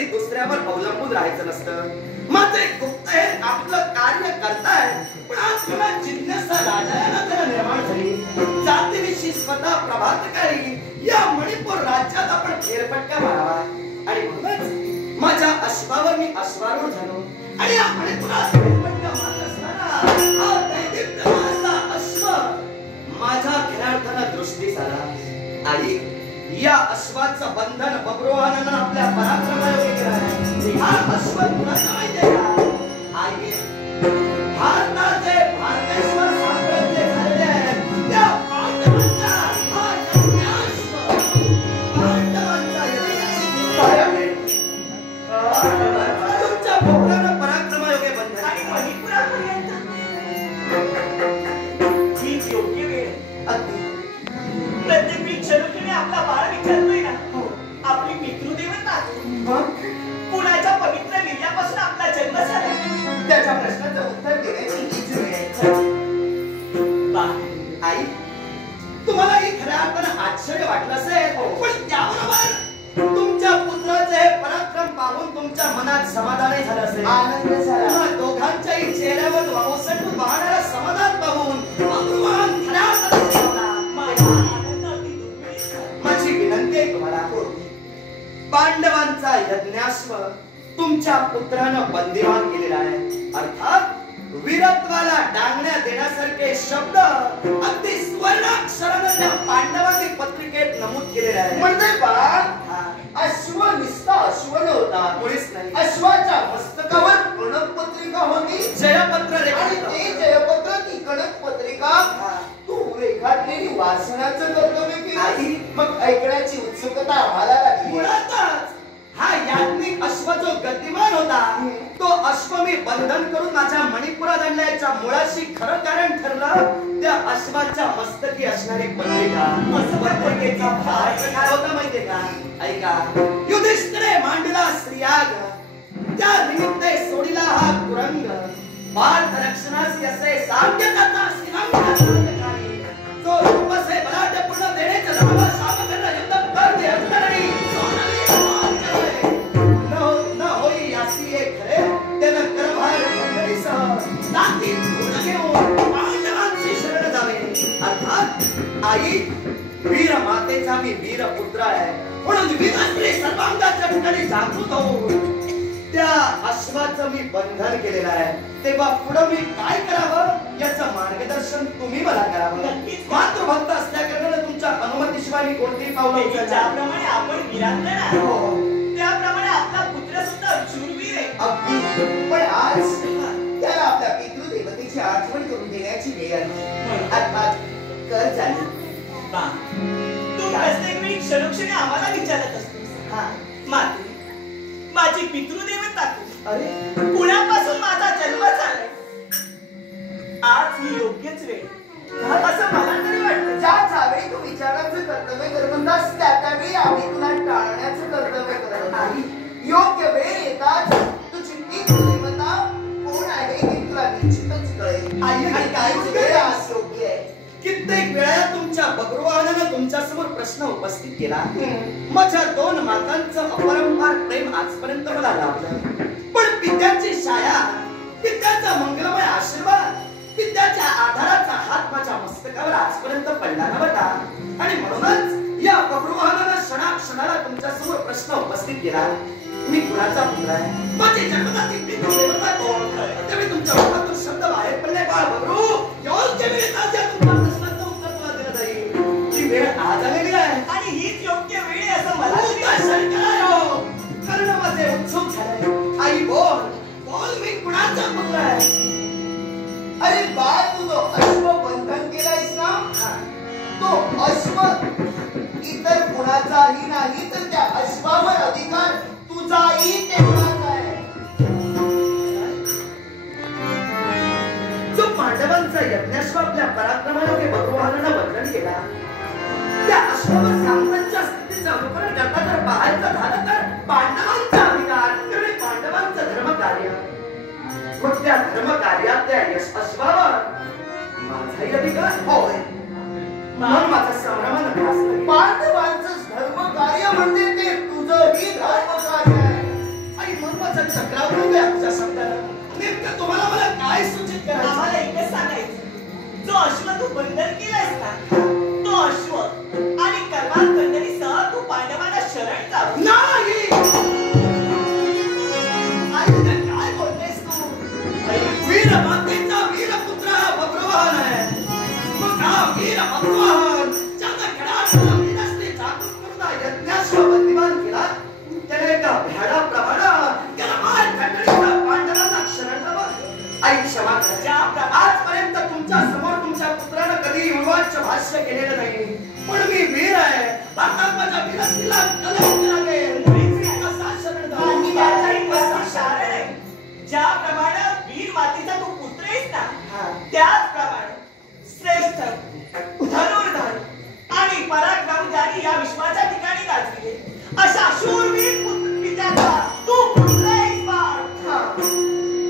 कधी दुसऱ्यावर अवलंबून राहायचं नसतं। माझे गुप्त हे आपलं कार्य करताय, पण आज मला जिज्ञासा राजाला त्याला निर्माण झाली। जातीविषयी स्वतः प्रभातकारी या मणिपूर राज्यात आपण फेरफटका मारावा आणि म्हणूनच माझ्या अश्वावर मी अश्वारूढ झालो आणि या मणिपुरात फेरफटका मारत असताना हा दैदिप्यमान अश्व माझ्या खऱ्यार्थानं दृष्टीस आला। आई, या अश्वाचं बंधन बब्रुवाहनानं आपल्या पराक्रमायोगे केलं आहे। हा अश्व कुणाचा माहितीये का? आई, भारताचे भारतेश्वर साम्राज्य झालेले आहे त्या पांडवांचा हा यज्ञाश्व, पांडवांचा यज्ञाश्व आहे। तुमच्या पोटानं पराक्रमायोगे बंधन आणि मणिपुरापर्यंत हीच योग्य वेळ। अगदी प्रत्येक क्षणोक्षणी आपला बाळ विचारतोय ना, आपली पितृदेवता कुणाच्या पवित्र वीर्यापासून आपला जन्म झाला, त्याच्या प्रश्नाचं उत्तर देण्याची हीच वेळ आहे। आई, तुम्हालाही खऱ्या अर्थानं आश्चर्य वाटलं असेल, पण त्याबरोबर तुमच्या पुत्राचे हे पराक्रम पाहून तुमच्या मनात समाधानही झालं असेल, आनंद झाला। दोघांच्याही चेहऱ्यावर ओसंडून वाहणारा समाधान पाहून बब्रुवाहन खऱ्या अर्थानं माझी विनंती आहे तुम्हाला, पांडवांचा यज्ञाश्व तुमच्या पुत्रानं बंदिवान केलेला आहे। अर्थात वीरत्वाला डांगण्या देण्यासारखे शब्द अगदी स्वर्णाक्षरानं त्या पांडवांनी पत्रिकेत नमूद केलेले आहे। म्हणजे बाळ अश्व निस्ता अश्व नव्हता, मुळीच नाही। अश्वाच्या मस्तकावर कणक पत्रिका होती, जयपत्र रे, आणि ते जयपत्र ती कणक पत्रिका तू रेखाटलेली वाचनाचं कर्तव्य केलं। मग ऐकण्याची उत्सुकता आम्हाला लागली। मुळातच हा याज्ञिक अश्व जो गतिमान होता, तो अश्व मी बंधन करून माझ्या मणिपुरात आणल्याच्या मुळाशी खरं कारण ठरलं त्या अश्वाच्या मस्तकी असणारी पत्रिका। पत्रिकेचा भाग काय होता माहितीये का? ऐका, युधिष्ठिरे मांडला स्त्रियाग, त्या निमित्ते सोडिला हा कुरंग, भारत रक्षणासी असे साम्यताचा श्रीरंगाधिकारी, जो रूपसे बलाढ्य पूर्ण देण्याच्या धर्माला शाप करणं युद्ध कर दे अर्जुनाने सोनाली न होई यासी एक खरे त्यानं करभार खंडणीसह ताकदीत पूर्ण घेऊन पांडवांची शरण जावे। अर्थात आई, वीर मातेचा मी वीर पुत्र आहे, म्हणून वीरास्त्री सर्वांगाच्या ठिकाणी जागृत होऊन त्या अश्वाचं मी बंधन केलेलं आहे। तेव्हा पुढे मी काय करावं याचं मार्गदर्शन तुम्ही मला करावं। मातृभक्त असल्याकारणाने तुमच्या अनुमतीशिवाय मी कोणतेही पाऊल उचलणार। ज्याप्रमाणे आपण वीरांगण आहोत, त्याप्रमाणे आपला पुत्र सुद्धा शूरवीर आहे। अगदी, पण आज त्याला आपल्या पितृदेवतेची आठवण करून देण्याची वेळ आली। अर्थात कर झाली। तू प्रत्येक वेळी क्षणोक्षणी आम्हाला विचारत असतोस, माते माझी पितृदेवता तू, अरे कुणापासून माझा जन्म झालाय, आज ही योग्यच वेळ असं मला तरी वाटतं। ज्या ज्यावेळी तू विचाराचं कर्तव्य करत होतास, त्यावेळी आम्ही तुला टाळण्याचं कर्तव्य करत होतो। योग्य वेळ येताच तुझी पितृदेवता कोण आहे हे तुला निश्चितच कळेल। आई, काय वेळ आज योग्य आहे। कित्येक वेळा तुमच्या बब्रुवाहनानं तुमच्या समोर प्रश्न उपस्थित केला, माझ्या दोन मातांचं अपरंपार प्रेम आजपर्यंत मला लाभलं, पण पित्याची छाया, पित्याचा मंगलमय आशीर्वाद, पित्याच्या आधाराचा हात माझ्या मस्तकावर आजपर्यंत पडला नव्हता। आणि म्हणूनच या बब्रुवाहनानं क्षणाक्षणाला तुमच्या समोर प्रश्न उपस्थित केला, मी कुणाचा पुत्र आहे, माझी जन्मदाती पितृदेवता कोण? त्यावेळी तुमच्या मुखातून शब्द बाहेर पडले, बाळ बब्रू, योग्य वेळेत तुमच्या प्रश्नाचं उत्तर तुला दिलं जाईल। ती वेळ आज आलेली आहे आणि हीच योग्य वेळ आहे असं मला कर्ण माझे उत्सुक झाले। आई, बोल बोल, मी कुणाचा पुत्र आहे? अरे बाळ, तू जो अश्व बंधन केलायस ना, तो अश्व इतर कुणाचाही नाही, तर त्या अश्वावर अधिकार तुझाही तेवढाच आहे। जो पांडवांचा यज्ञाश्व आपल्या पराक्रमायोगे बब्रुवाहनानं बंधन केला, त्या अश्वावर साम्राज्य स्थितीचं अनुकरण करता जर पाहायचं झालं तर पांडवांचा अधिकार आणि पांडवांचं धर्मकार्य, मग त्या धर्मकार्यात त्या अश्वावर माझाही अधिकार होय। म्हणून माझा संभ्रमानं पांडवांचं धर्मकार्य म्हणजे ते तुझंही धर्मकार्य आहे। अश्व तू बंधन केलायस ना, तो अश्व आणि कर्मात कंडरीसह तू पांडवांना शरण जाव. नाही. काय बोलतेस तू? वीर मातेचा वीर पुत्र हा भद्रवाहन आहे. मग हा वीर भद्रवाहन ज्याचा गडाचा वीरस्ते जागृत करून हा यज्ञाश्व बंदिवान केला, त्याने एका भ्याडाप्रमाणे त्याला मार खंडणीचा पांडवांना शरण जावं. आई क्षमा करा. आजपर्यंत तुमच्या समोर तुमच्या पुत्रानं कधी विवाद भाष्य केलेलं नाही, पण मी वीर आहे. आता माझ्या वीरस्तीला कलंक लागेल. असा शरण जावं. ज्याप्रमाणे वीर मातेचा तू पुत्र आहेस ना, त्याचप्रमाणे श्रेष्ठ धनुर्धर आणि पराक्रमशाली या विश्वाच्या ठिकाणी गाजविले अशा शूरवीर पित्याचा तू पुत्र आहेस.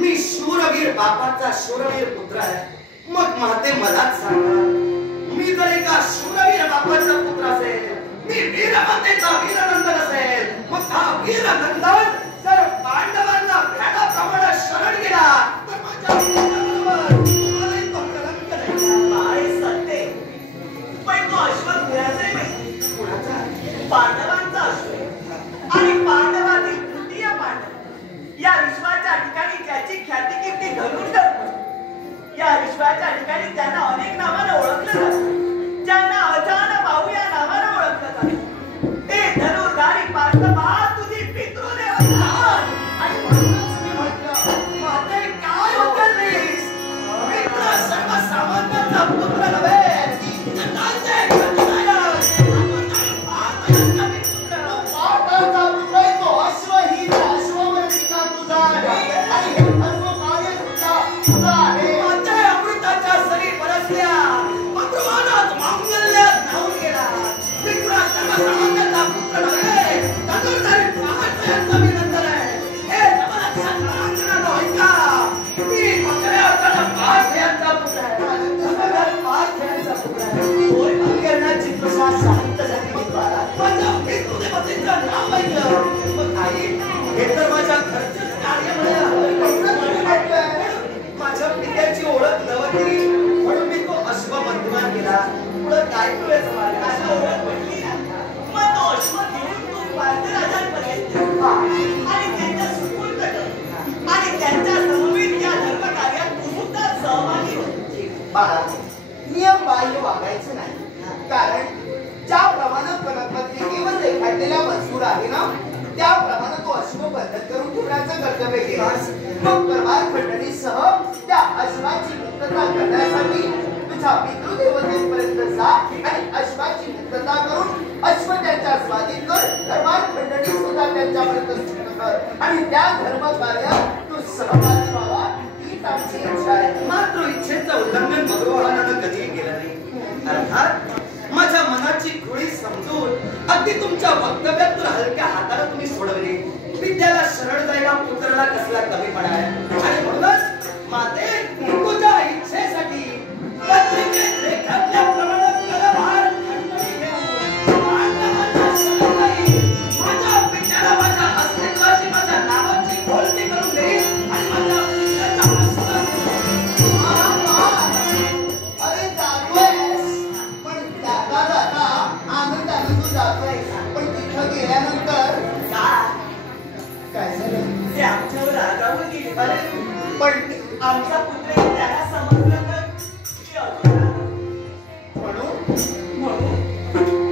मी शूरवीर बापाचा शूरवीर पुत्र आहे. मग माते मलाच सांगा, मी जर एका शूरवीर बापाचा पुत्र असेल, मी वीर मातेचा वीरनंदन असेल, मग हा वीरनंदन जर पांडवांना भ्याडाप्रमाणे शरण गेला तर माझ्या पुत्राबरोबर तुम्हालाही तो कलंक नाही. बाळे सत्य, पण तो अश्व कुणाचाही माहिती. कुणाचा? पांडवांचा अश्व आहे. आणि पांडवातील तृतीय पांडव या विश्वाच्या ठिकाणी त्याची ख्याती कीर्ती धनुर्धर. या विश्वाच्या ठिकाणी त्यांना अनेक नावाने ओळखलं जातं. ज्यांना अजान भाऊ या नावाने ओळखलं जातं. ते धनुर्धारी पांडवा तुझी पितृदेवता. आणि म्हणूनच मी म्हटलं, माते काय उकललीस? मित्र सर्वसामान्यांचा पुत्र नव्हे, जगाचे खंडनायक, पांडवांचा पुत्र. पाटाचा पुत्र तो अश्वहीन अश्ववर टीका तुझा आहे आणि हे सर्व कार्य सुद्धा तुझं आहे. माते अमृताच्या सरी बरसल्या, मधुवानात मांगल्यात न्हाऊन गेला. मित्र सर्वसामान्यांचा पुत्र नव्हे, धनुर्धारी पांडवांचा विनंदन आहे. हे जबरदस्त पराक्रमाचा ऐका. मी मकऱ्याकडे पांडवांचा पुत्र आहे. धनुर्धारी पांडवांचा पुत्र आहे. होय, अंगणाची तुझा शांत झाली निघाला. माझ्या पितृदेवतेचं नाव ऐकलं. मग आई, हे तर माझ्या घरचंच कार्य माझ्या पित्याची ओळख नव्हती, म्हणून मी तो अश्व बंधुमान केला. पुढं काय करायचं मला? अशा ओळख पटली ना, मग तो अश्व घेऊन तू पांडुराजांपर्यंत आणि त्यांच्या सुपूर्द कर आणि त्यांच्या समवेत या धर्मकार्यात तू सुद्धा सहभागी हो. बाळा, नियम बाह्य वागायचं नाही. कारण ज्याप्रमाणे पत्रपत्रिकेवर रेखाटलेला मजकूर आहे ना, त्याप्रमाणे तो अश्व बंधन करून ठेवण्याचं कर्तव्य केलास. मग परवार खंडणीसह त्या अश्वाची मुक्तता करण्यासाठी तुझ्या पितृदेवतेपर्यंत जा आणि अश्वाची मुक्तता करून अश्व त्यांच्या स्वाधीन कर. परवार खंडणी सुद्धा त्यांच्यापर्यंत सुरू कर आणि त्या धर्म कार्यात तू सहभागी व्हावा, हीच आमची इच्छा आहे. मात्र इच्छेचं उल्लंघन भगवानानं कधीही केलं नाही. अर्थात माझ्या मनाची खुळी समजून अगदी तुमच्या वक्तव्यातून हलक्या हाताला तुम्ही सोडवली. विद्याला शरण जायला पुत्राला कसला कमीपणा आहे. आणि म्हणूनच माते, तुझ्या इच्छेसाठी पत्रिकेत रेखाटल्याप्रमाणे कलभार खंडणी घेऊन पांडवांना शरण जाईल. माझ्या पित्याला माझ्या अस्तित्वाची, माझ्या नावाची बोलती करून देईल आणि माझ्या पित्याचा अरे जातोयस, पण जाता जाता आनंदाने तू जातोयस, पण तिथं गेल्यानंतर काय झालं? ते आमच्यावर रागावून गेले. अरे पण आमचा पुत्र त्याला समजलं तर ते अजून रागावले. म्हणून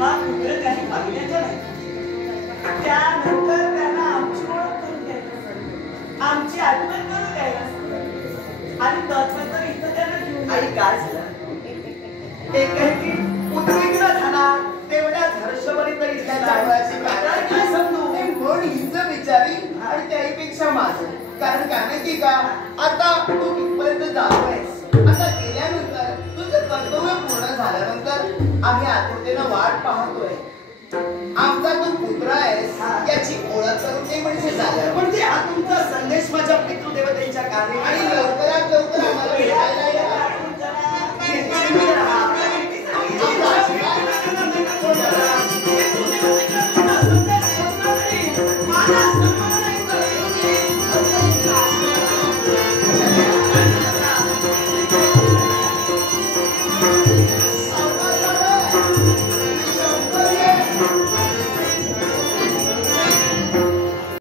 हा पुत्र त्याने पाहिल्याचा नाही. त्यानंतर त्याला आमची ओळख करून द्यायला, आमची आठवण करून द्यायला आणि तत्वतर इथं त्याला घेऊन आई काय झालं? एकाएकी उद्विग्न झाला. तेवढ्याच हर्षवरित इथल्या जावयाची काय काय समजू? म्हणून हिचं विचारी आणि त्याहीपेक्षा माझं. कारण काय माहिती का, आता तू तिथपर्यंत जातोयस. आता गेल्यानंतर तुझं कर्तव्य पूर्ण झाल्यानंतर आम्ही आतुरतेनं वाट पाहतोय. आमचा तू पुत्र आहेस याची ओळख करून ते म्हणजे झालं. म्हणजे हा तुमचा संदेश माझ्या पितृदेवतेच्या कार्याने आणि लवकर